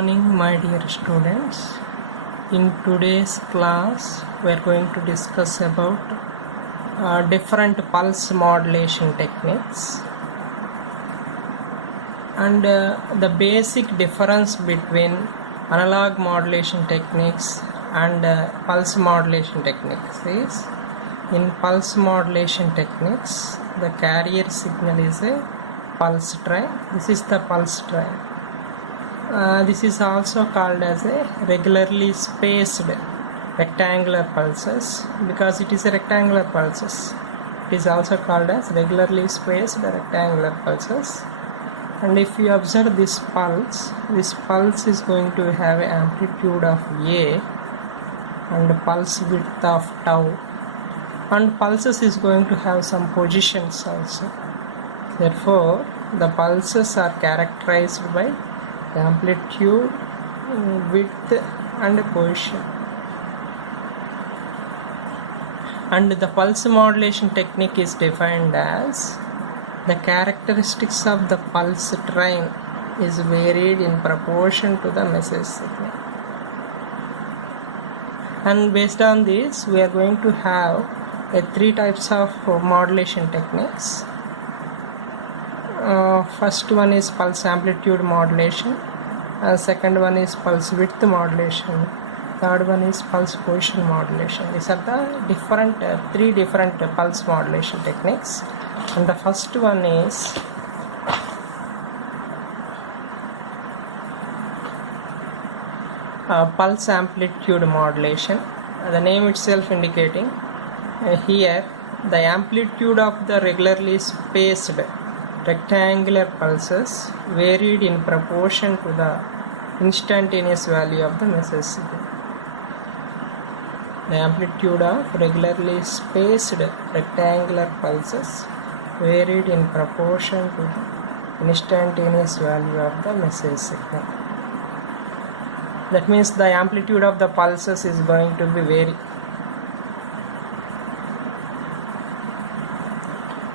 morning, my dear students. In today's class we are going to discuss about different pulse modulation techniques and the basic difference between analog modulation techniques and pulse modulation techniques is, in pulse modulation techniques the carrier signal is a pulse train. This is the pulse train. This is also called as a regularly spaced rectangular pulses because it is a rectangular pulses. It is also called as regularly spaced rectangular pulses. And if you observe this pulse is going to have an amplitude of A and pulse width of tau, and pulses is going to have some positions also. Therefore the pulses are characterized by amplitude, width and position. And the pulse modulation technique is defined as the characteristics of the pulse train is varied in proportion to the message signal. And based on this we are going to have three types of modulation techniques. First one is pulse amplitude modulation, second one is pulse width modulation, third one is pulse position modulation. These are the three different pulse modulation techniques. And the first one is pulse amplitude modulation. The name itself indicating here the amplitude of the regularly spaced rectangular pulses varied in proportion to the instantaneous value of the message signal. The amplitude of regularly spaced rectangular pulses varied in proportion to the instantaneous value of the message signal. That means the amplitude of the pulses is going to be vary.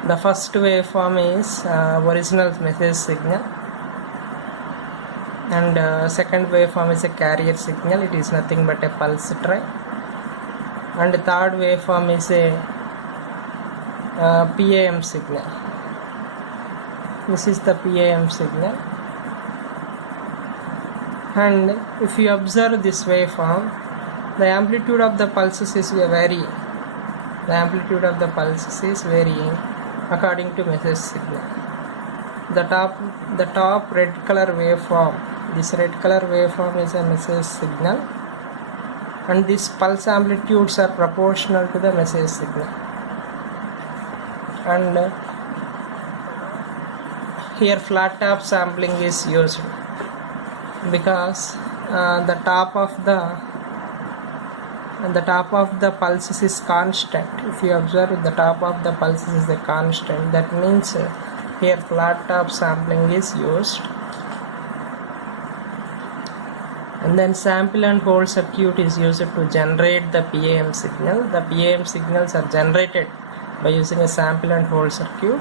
The first waveform is original message signal, and second waveform is a carrier signal. It is nothing but a pulse train. And the third waveform is a PAM signal. This is the PAM signal. And if you observe this waveform, the amplitude of the pulses is varying. The amplitude of the pulses is varying according to message signal. The top red color waveform, this red color waveform is a message signal, and these pulse amplitudes are proportional to the message signal. And here flat top sampling is used because the top of the pulses is constant. If you observe, the top of the pulses is a constant. That means here flat top sampling is used. And then sample and hold circuit is used to generate the PAM signal. The PAM signals are generated by using a sample and hold circuit.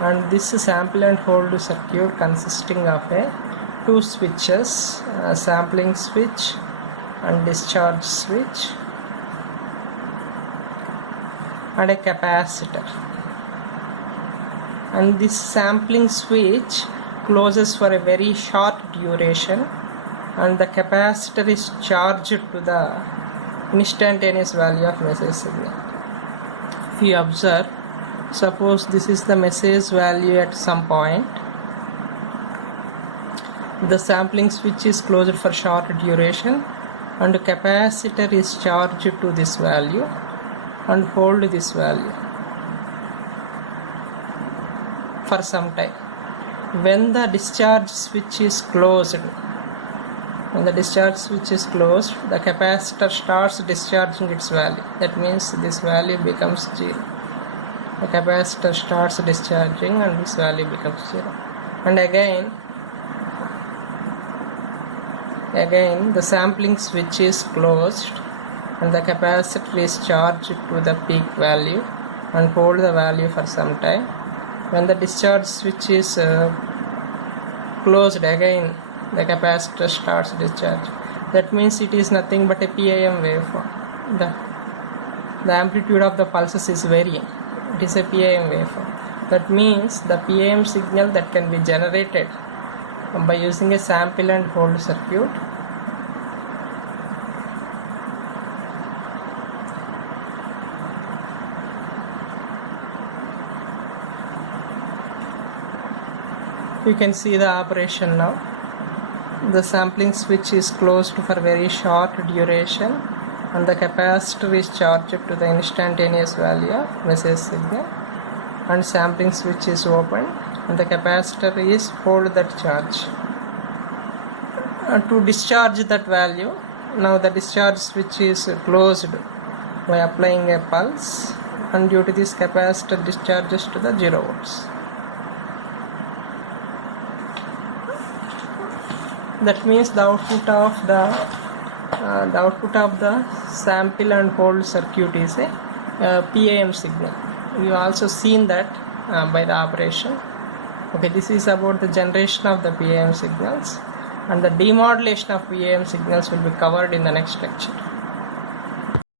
And this sample and hold circuit consisting of two switches, sampling switch and discharge switch, and a capacitor. And this sampling switch closes for a very short duration, and the capacitor is charged to the instantaneous value of message signal. If you observe, suppose this is the message value at some point. The sampling switch is closed for short duration, and the capacitor is charged to this value and hold this value for some time. When the discharge switch is closed, the capacitor starts discharging its value. That means this value becomes 0. The capacitor starts discharging and this value becomes 0. And again the sampling switch is closed and the capacitor is charged to the peak value and hold the value for some time. When the discharge switch is closed again, the capacitor starts discharge. That means it is nothing but a PAM waveform. The amplitude of the pulses is varying. It is a PAM waveform. That means the PAM signal that can be generated by using a sample and hold circuit you can see the operation now. The sampling switch is closed for very short duration and the capacitor is charged to the instantaneous value of message signal, and sampling switch is open and the capacitor is hold that charge. To discharge that value, now the discharge switch is closed by applying a pulse, and due to this capacitor discharges to the 0 volts. That means the output of the sample and hold circuit is a PAM signal. You also seen that by the operation. Okay, this is about the generation of the PAM signals, and the demodulation of PAM signals will be covered in the next lecture.